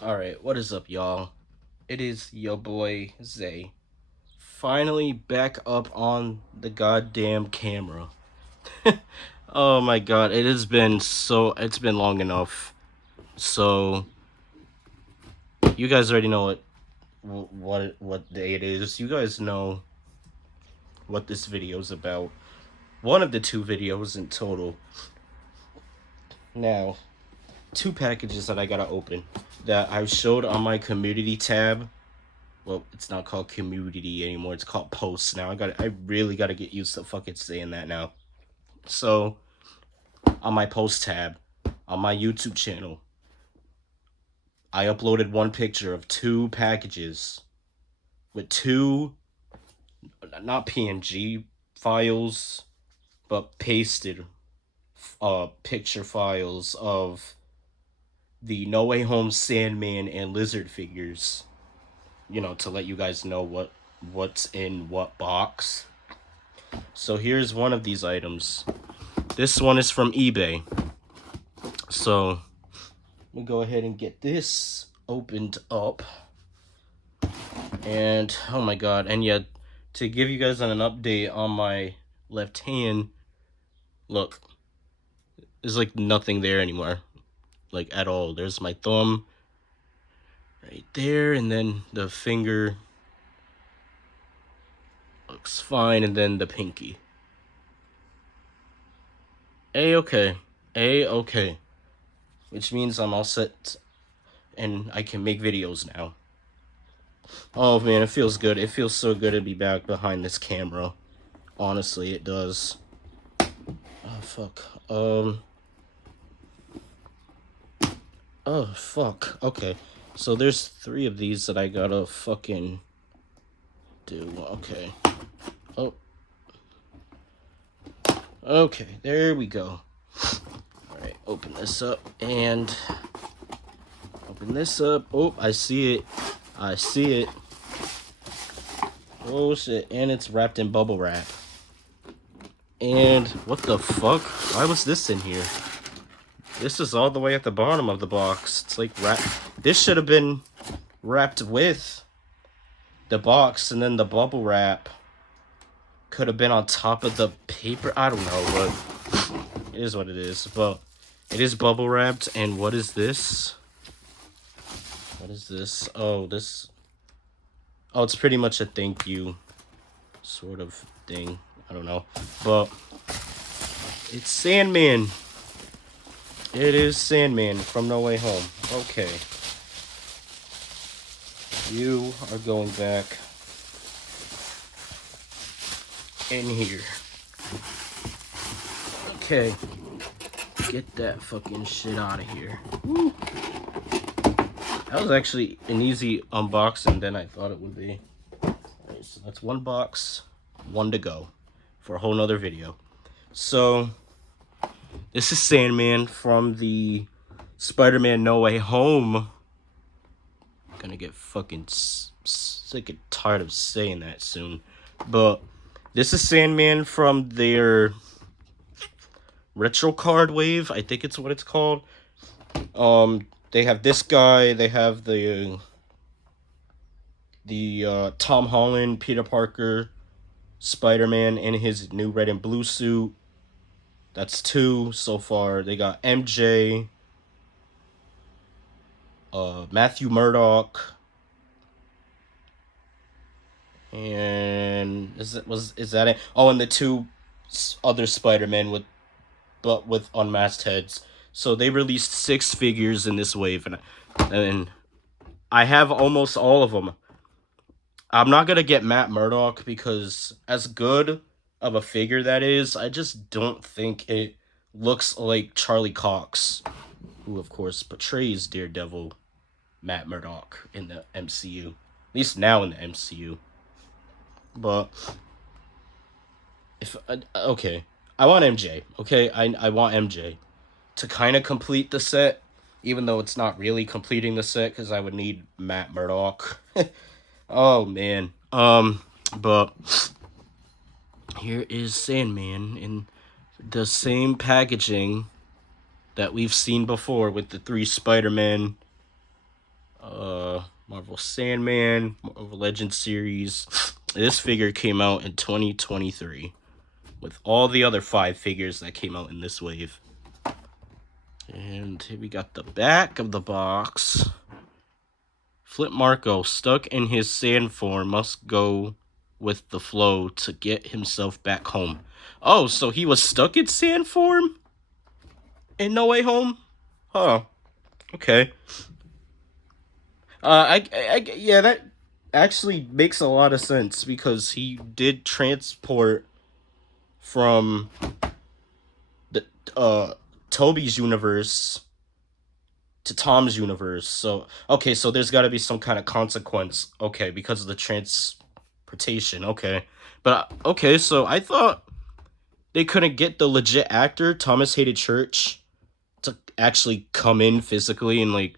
Alright, what is up, y'all? It is your boy, Zay. Finally back up on the goddamn camera. Oh my god, it's been long enough. So, you guys already know what day it is. You guys know what this video is about. One of the two videos in total. Now, two packages that I gotta open that I showed on my community tab. Well, it's not called community anymore. It's called posts now. I really gotta get used to fucking saying that now. So, on my post tab, on my YouTube channel, I uploaded one picture of two packages with two, not PNG files, but pasted picture files of the No Way Home Sandman and Lizard figures. You know, to let you guys know what's in what box. So here's one of these items. This one is from eBay. So we'll go ahead and get this opened up. And oh my god, and yet to give you guys an update on my left hand, look, there's like nothing there anymore. Like at all. There's my thumb right there, and then the finger looks fine, and then the pinky. A-okay. A-okay. Which means I'm all set and I can make videos now. Oh man, it feels good. It feels so good to be back behind this camera. Honestly, it does. Oh fuck. Oh fuck. Okay. So there's three of these that I gotta fucking do. Okay. Oh. Okay, there we go. Alright, open this up and open this up. Oh, I see it. I see it. Oh shit, and it's wrapped in bubble wrap. And what the fuck? Why was this in here? This is all the way at the bottom of the box. It's like this should have been wrapped with the box, and then the bubble wrap could have been on top of the paper. I don't know, but it is what it is. But it is bubble wrapped. And what is this? What is this? Oh, this. Oh, it's pretty much a thank you sort of thing. I don't know. But it's Sandman. It is Sandman from No Way Home. Okay. You are going back in here. Okay. Get that fucking shit out of here. Woo. That was actually an easy unboxing than I thought it would be. Alright, so that's one box, one to go for a whole nother video. So, this is Sandman from the Spider-Man No Way Home. I'm gonna get fucking sick and tired of saying that soon. But this is Sandman from their retro card wave. I think it's what it's called. They have this guy. They have the Tom Holland, Peter Parker, Spider-Man in his new red and blue suit. That's two so far. They got MJ, Matthew Murdock, and is that it? Oh, and the two other Spider-Men with unmasked heads. So they released 6 figures in this wave, and I have almost all of them. I'm not gonna get Matt Murdock because as good of a figure that is, I just don't think it looks like Charlie Cox, who of course portrays Daredevil Matt Murdock in the MCU. At least now in the MCU. But if okay, I want MJ. Okay, I want MJ to kind of complete the set, even though it's not really completing the set because I would need Matt Murdock. Oh man. But here is Sandman in the same packaging that we've seen before with the 3 Spider-Man Marvel Sandman, Marvel Legends series. This figure came out in 2023 with all the other 5 figures that came out in this wave. And here we got the back of the box. Flip Marco, stuck in his sand form, must go with the flow to get himself back home. Oh, so he was stuck in sand form in No Way Home? Huh. Okay. Yeah, that actually makes a lot of sense because he did transport from the Toby's universe to Tom's universe. So okay, so there's got to be some kind of consequence. Okay, because of the transportation. Okay, but okay, so I thought they couldn't get the legit actor Thomas Hated Church to actually come in physically and like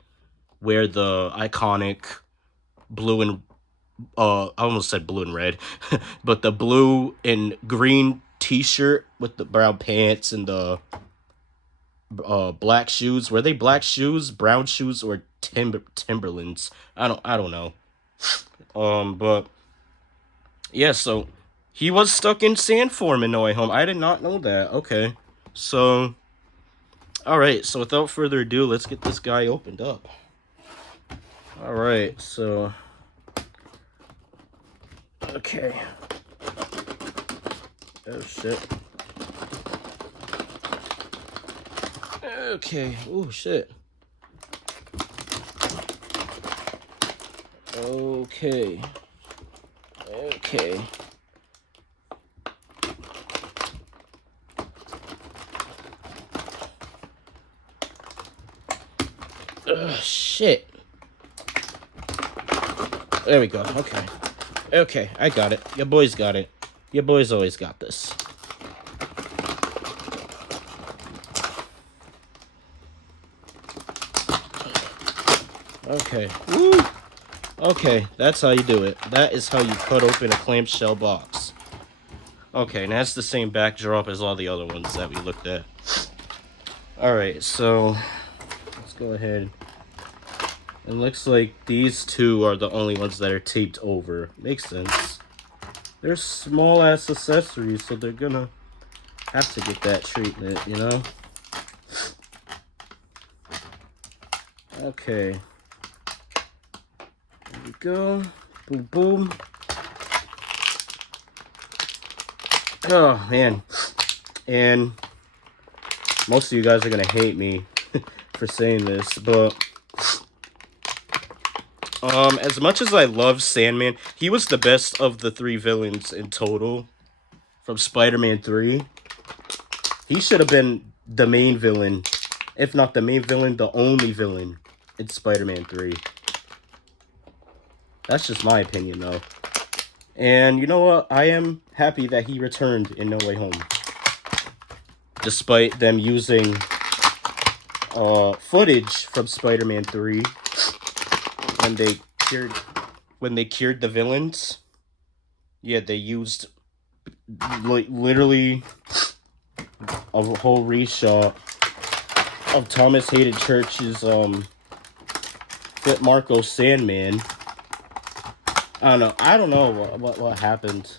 wear the iconic blue and I almost said blue and red, but the blue and green T-shirt with the brown pants and the black shoes. Were they black shoes, brown shoes, or Timberlands? I don't know. But yeah, so he was stuck in sand form in No Way Home. I did not know that. Okay, so all right. So without further ado, let's get this guy opened up. All right, so okay. Oh shit. Okay. Oh shit. Okay. Okay. Shit. There we go. Okay. Okay, I got it. Your boys got it. Your boys always got this. Okay. Woo! Okay, that's how you do it. That is how you cut open a clamshell box. Okay, and that's the same backdrop as all the other ones that we looked at. Alright, so let's go ahead. It looks like these two are the only ones that are taped over. Makes sense. They're small ass accessories, so they're gonna have to get that treatment, you know? Okay. There we go. Boom, boom. Oh, man. And most of you guys are gonna hate me for saying this, but as much as I love Sandman, he was the best of the 3 villains in total from Spider-Man 3. He should have been the main villain, if not the main villain, the only villain in Spider-Man 3. That's just my opinion, though. And you know what? I am happy that he returned in No Way Home. Despite them using footage from Spider-Man 3 when they cured the villains. Yeah, they used literally a whole reshot of Thomas Hated Church's Fit Marco Sandman. I don't know what happened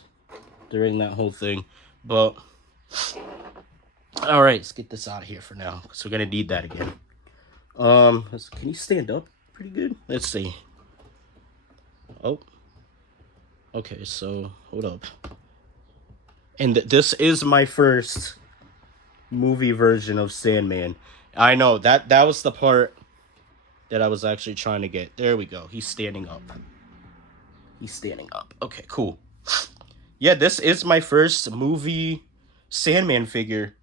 during that whole thing, but all right, let's get this out of here for now because we're gonna need that again. Can you stand up pretty good? Let's see. Oh, okay. So hold up. And this is my first movie version of Sandman. I know that was the part that I was actually trying to get. There we go. He's standing up. He's standing up. Okay, cool. Yeah, this is my first movie Sandman figure.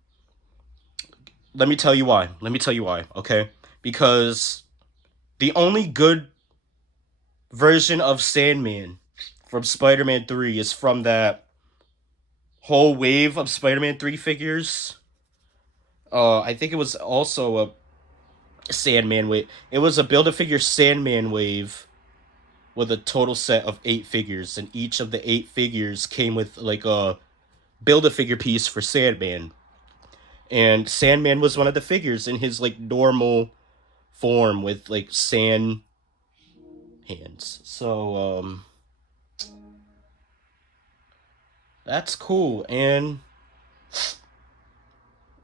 Let me tell you why. Okay? Because the only good version of Sandman from Spider-Man 3 is from that whole wave of Spider-Man 3 figures. I think it was also a Sandman wave. It was a Build-A-Figure Sandman wave with a total set of 8 figures, and each of the 8 figures came with like a Build-A-Figure piece for Sandman. And Sandman was one of the figures in his like normal form with like sand hands. So that's cool, and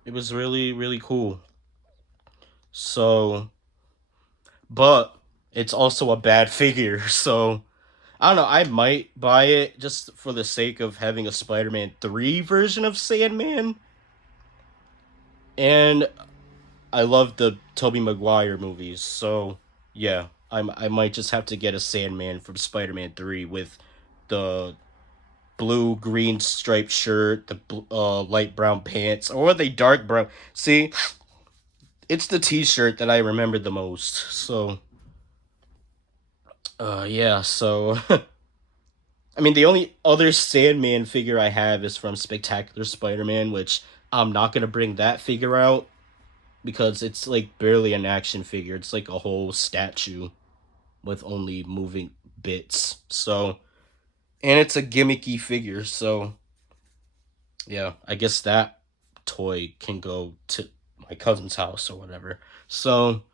it was really really cool. So, but it's also a bad figure. So I don't know. I might buy it just for the sake of having a Spider-Man 3 version of Sandman. And I love the Tobey Maguire movies. So, yeah, I might just have to get a Sandman from Spider-Man 3 with the blue green striped shirt, the light brown pants, or the dark brown. See, it's the t-shirt that I remember the most. So, yeah, so I mean, the only other Sandman figure I have is from Spectacular Spider-Man, which I'm not gonna bring that figure out because it's like barely an action figure. It's like a whole statue with only moving bits. So, and it's a gimmicky figure. So, yeah, I guess that toy can go to my cousin's house or whatever. So,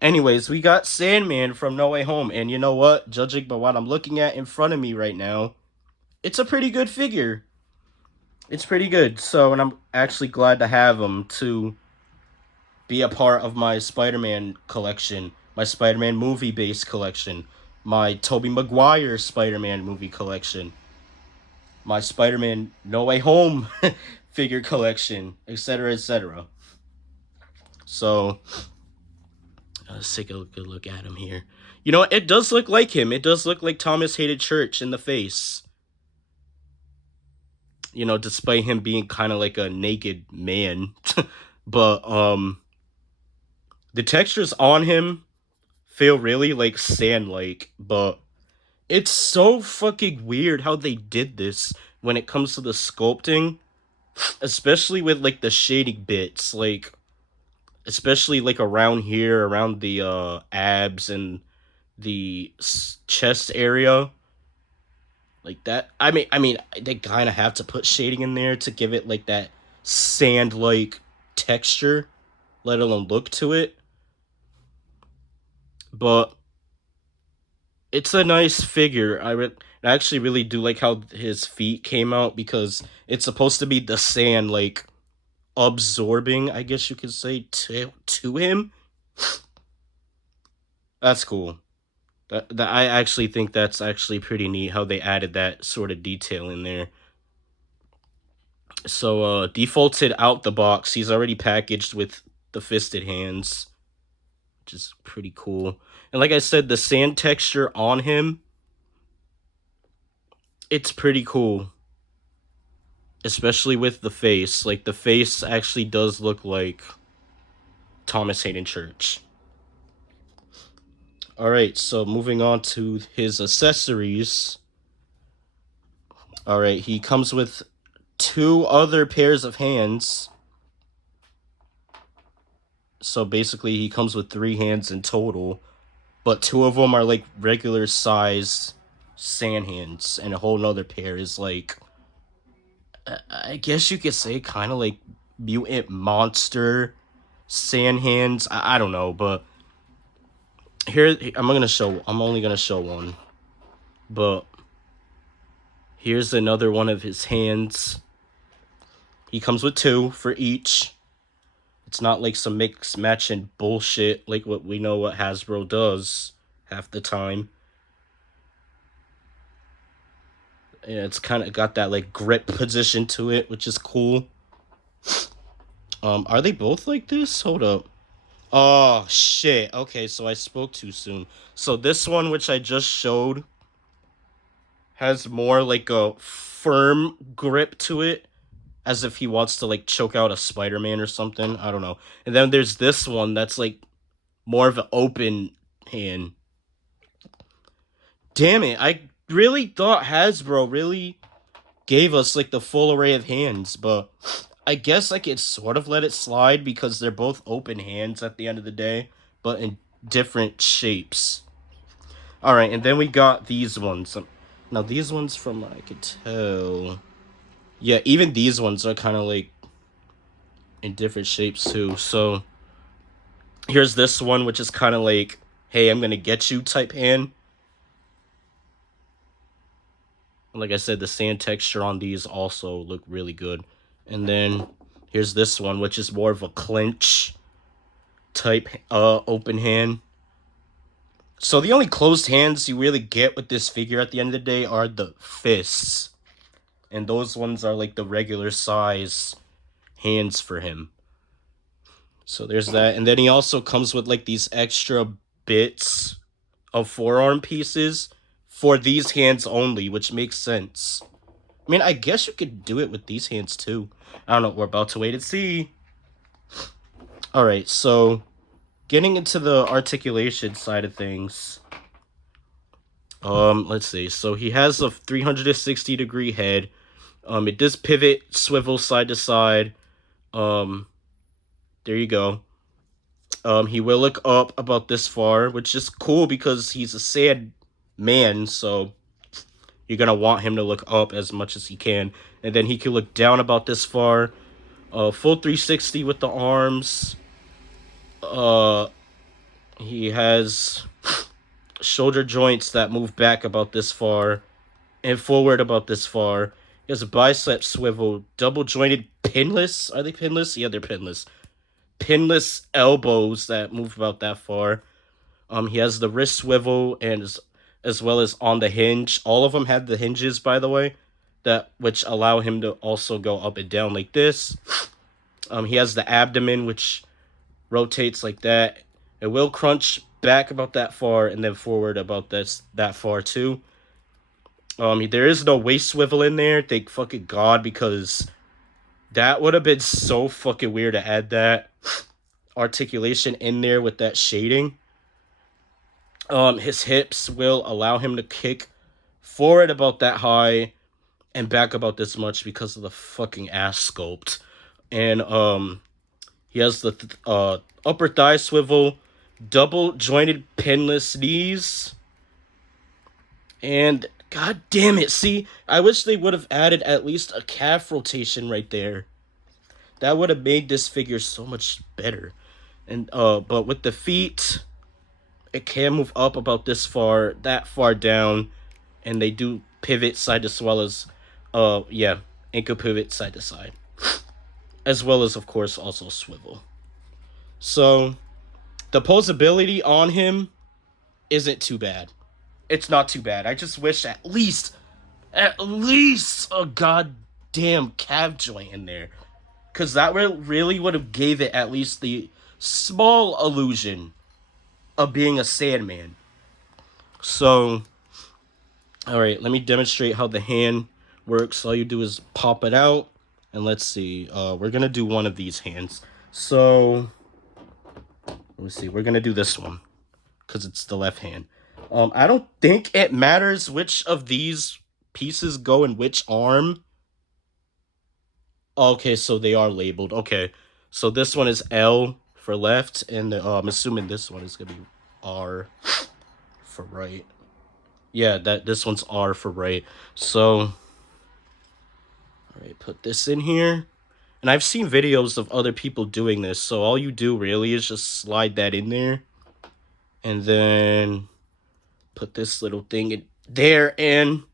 anyways, we got Sandman from No Way Home, and you know what? Judging by what I'm looking at in front of me right now, it's a pretty good figure. It's pretty good. So, and I'm actually glad to have him to be a part of my Spider-Man collection, my Spider-Man movie-based collection, my Tobey Maguire Spider-Man movie collection, my Spider-Man No Way Home figure collection, etc., etc. So, let's take a good look at him here. You know, it does look like him. It does look like Thomas Hated Church in the face. You know, despite him being kind of like a naked man. But the textures on him feel really like sand-like, but it's so fucking weird how they did this when it comes to the sculpting, especially with like the shading bits, like especially like around here, around the abs and the chest area, like that. I mean, they kind of have to put shading in there to give it like that sand-like texture, let alone look to it. But it's a nice figure. I actually really do like how his feet came out because it's supposed to be the sand like absorbing, I guess you could say, to him. That's cool. That I actually think that's actually pretty neat how they added that sort of detail in there. So defaulted out the box. He's already packaged with the fisted hands, which is pretty cool. And like I said, the sand texture on him, it's pretty cool. Especially with the face. Like, the face actually does look like Thomas Hayden Church. Alright, so moving on to his accessories. Alright, he comes with 2 other pairs of hands. So basically, he comes with 3 hands in total. But 2 of them are like regular size sand hands. And a whole nother pair is like, I guess you could say, kind of like mutant monster sand hands. I don't know, but here I'm only gonna show one, but here's another one of his hands. He comes with 2 for each. It's not like some mix matching bullshit like what we know what Hasbro does half the time. Yeah, it's kind of got that like grip position to it, which is cool. Are they both like this? Hold up. Oh shit. Okay, so I spoke too soon. So this one, which I just showed, has more like a firm grip to it, as if he wants to like choke out a Spider-Man or something. I don't know. And then there's this one that's like more of an open hand. Damn it, I really thought Hasbro really gave us like the full array of hands, but I guess I could sort of let it slide because they're both open hands at the end of the day, but in different shapes. Alright, and then we got these ones. Now these ones, from what I could tell, yeah, even these ones are kind of like in different shapes too. So here's this one, which is kind of like, hey, I'm gonna get you type hand. Like I said, the sand texture on these also look really good. And then here's this one, which is more of a clinch type open hand. So the only closed hands you really get with this figure at the end of the day are the fists. And those ones are like the regular size hands for him. So there's that. And then he also comes with like these extra bits of forearm pieces for these hands only, which makes sense. I mean, I guess you could do it with these hands too. I don't know. We're about to wait and see. Alright, so getting into the articulation side of things. Let's see. So he has a 360-degree head. It does pivot, swivel side to side. There you go. He will look up about this far, which is cool because he's a sad man, so you're gonna want him to look up as much as he can. And then he can look down about this far. Full 360 with the arms. He has shoulder joints that move back about this far and forward about this far. He has a bicep swivel, double jointed pinless. Are they pinless? Yeah, they're pinless. Pinless elbows that move about that far. He has the wrist swivel and as well as on the hinge. All of them have the hinges, by the way, that which allow him to also go up and down like this. He has the abdomen, which rotates like that. It will crunch back about that far and then forward about that far too. There is no waist swivel in there. Thank fucking God, because that would have been so fucking weird to add that articulation in there with that shading. His hips will allow him to kick forward about that high and back about this much because of the fucking ass sculpt. And he has the upper thigh swivel, double jointed pinless knees. And god damn it, see, I wish they would have added at least a calf rotation right there. That would have made this figure so much better. And but with the feet, it can move up about this far, that far down, and they do pivot side as well as ankle pivot side to side. As well as of course also swivel. So the posability on him isn't too bad. It's not too bad. I just wish at least a goddamn calf joint in there. Cause that really would have gave it at least the small illusion of being a Sandman. So, alright, let me demonstrate how the hand works. All you do is pop it out. And let's see. We're gonna do one of these hands. So, let me see. We're gonna do this one. Because it's the left hand. I don't think it matters which of these pieces go in which arm. Okay, so they are labeled. Okay, so this one is L for left, and I'm assuming this one is gonna be R for right. Yeah, this one's R for right. So, all right, put this in here. And I've seen videos of other people doing this, so all you do really is just slide that in there. And then put this little thing in there, and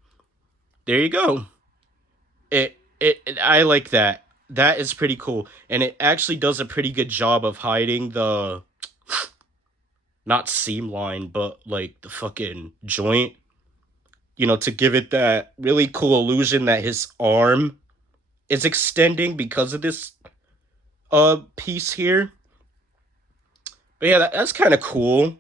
there you go. I like that. That is pretty cool. And it actually does a pretty good job of hiding the not seam line, but like the fucking joint. You know, to give it that really cool illusion that his arm is extending because of this piece here. But yeah, that's kind of cool.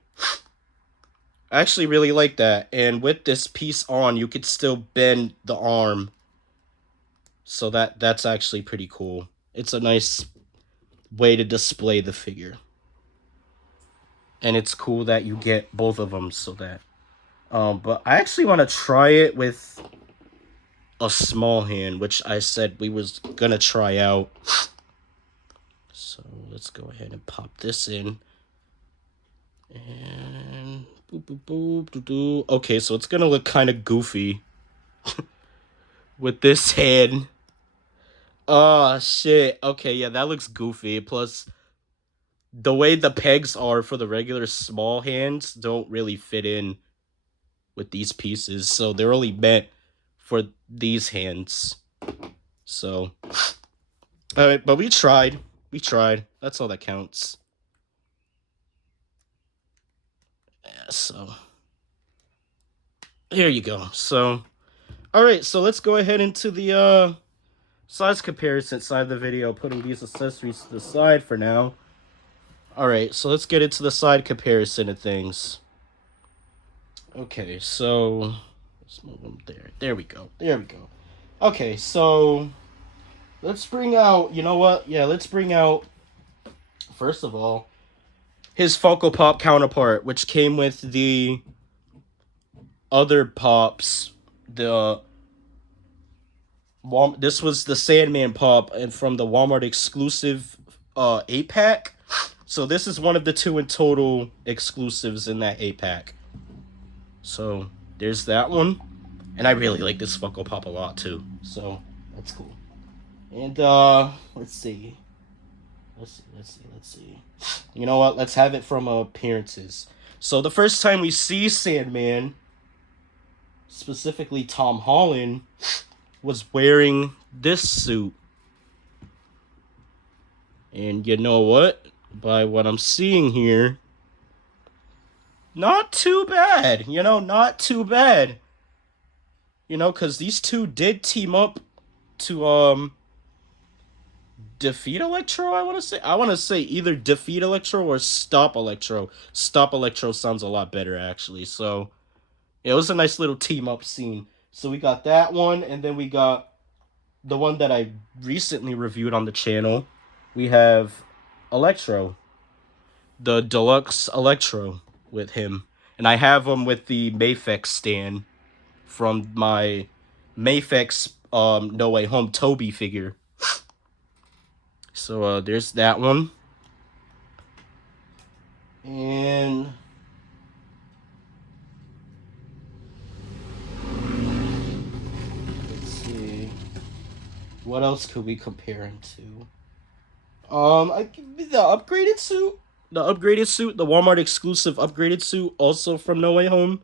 I actually really like that. And with this piece on, you could still bend the arm. So that's actually pretty cool. It's a nice way to display the figure. And it's cool that you get both of them so that but I actually want to try it with a small hand, which I said we was gonna try out. So let's go ahead and pop this in. And boop, boop, boop, doo, doo. Okay, so it's gonna look kind of goofy with this hand. Oh shit. Okay, yeah, that looks goofy. Plus, the way the pegs are for the regular small hands don't really fit in with these pieces, so they're only meant for these hands. So, alright, but we tried. We tried. That's all that counts. Yeah, so here you go. So, alright, so let's go ahead into the size comparison side of the video, putting these accessories to the side for now. Alright, so let's get into the side comparison of things. Okay, so let's move them there. There we go. There we go. Okay, so let's bring out, you know what? Yeah, let's bring out, first of all, his Funko Pop counterpart, which came with the other Pops. This was the Sandman Pop and from the Walmart exclusive 8-pack. So this is one of the 2 in total exclusives in that 8-pack. So there's that one. And I really like this Funko Pop a lot too. So that's cool. And let's see. Let's see. You know what? Let's have it from appearances. So the first time we see Sandman, specifically Tom Holland, was wearing this suit. And you know what? By what I'm seeing here, not too bad. You know, not too bad. You know, because these two did team up to defeat Electro, I want to say either defeat Electro or stop Electro. Stop Electro sounds a lot better, actually. So, yeah, it was a nice little team-up scene. So we got that one, and then we got the one that I recently reviewed on the channel. We have Electro. The deluxe Electro with him. And I have him with the Mafex stand from my Mafex No Way Home Toby figure. So there's that one. And let's see. What else could we compare him to? The upgraded suit. The upgraded suit, the Walmart exclusive upgraded suit, also from No Way Home.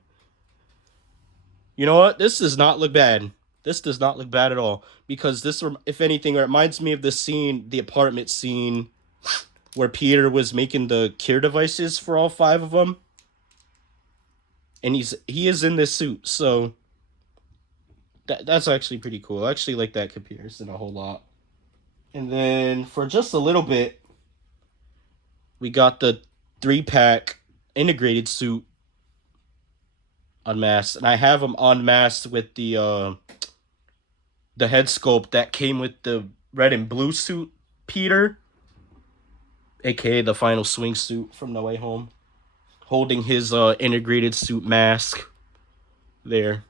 You know what? This does not look bad. This does not look bad at all. Because this, if anything, reminds me of the scene, the apartment scene, where Peter was making the cure devices for all 5 of them. And he is in this suit, so that's actually pretty cool. I actually like that comparison a whole lot. And then for just a little bit, we got the 3-pack integrated suit unmasked, and I have them unmasked with the head sculpt that came with the red and blue suit Peter, aka the final swing suit from No Way Home, holding his integrated suit mask there.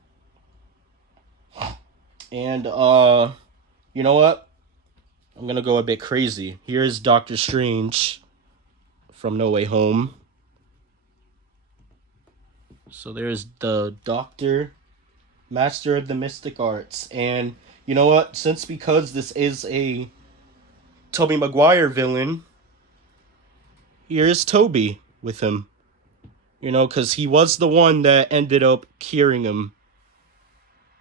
And you know what? I'm gonna go a bit crazy. Here's Doctor Strange from No Way Home. So there's the Doctor, Master of the Mystic Arts. And you know what? Because this is a Tobey Maguire villain, here's Toby with him. You know, because he was the one that ended up curing him.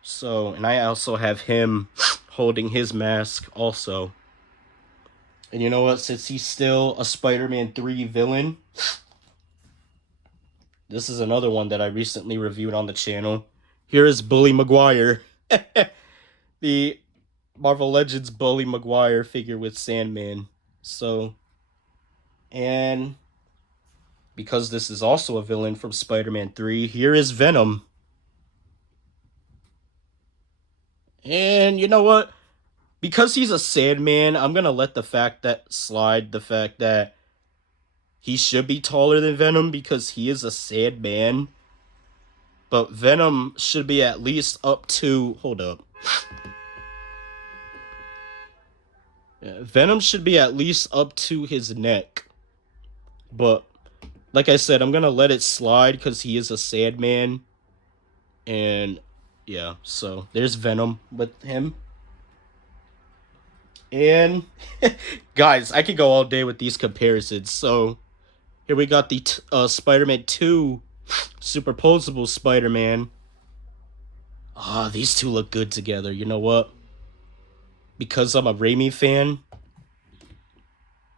So, and I also have him holding his mask also. And you know what? Since he's still a Spider-Man 3 villain, this is another one that I recently reviewed on the channel. Here is Bully Maguire. The Marvel Legends Bully Maguire figure with Sandman. So, and because this is also a villain from Spider-Man 3, here is Venom. And you know what? Because he's a Sandman, I'm going to let the fact that slide, the fact that he should be taller than Venom because he is a Sandman. But Venom should be at least up to... Hold up. Yeah, Venom should be at least up to his neck. But, like I said, I'm going to let it slide because he is a Sandman. And, yeah, so there's Venom with him. And, guys, I could go all day with these comparisons. So, here we got the Spider-Man 2 Superposable Spider-Man. Ah, these two look good together. You know what? Because I'm a Raimi fan,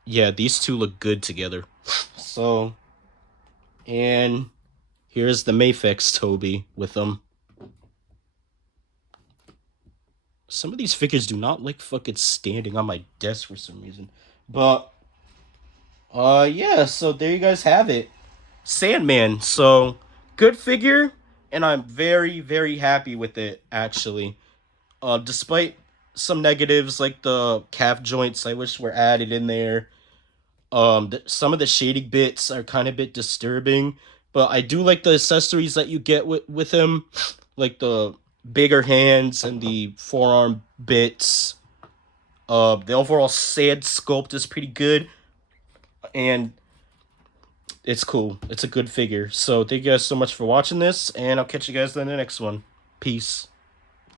yeah, these two look good together. So, and here's the Mafex Toby with them. Some of these figures do not like fucking standing on my desk for some reason. But yeah, so there you guys have it. Sandman. So, good figure, and I'm very, very happy with it actually. Despite some negatives like the calf joints I wish were added in there. Some of the shading bits are kind of a bit disturbing, but I do like the accessories that you get with him, like the bigger hands and the forearm bits. The overall sand sculpt is pretty good, and it's cool. It's a good figure. So thank you guys so much for watching this, and I'll catch you guys in the next one. Peace.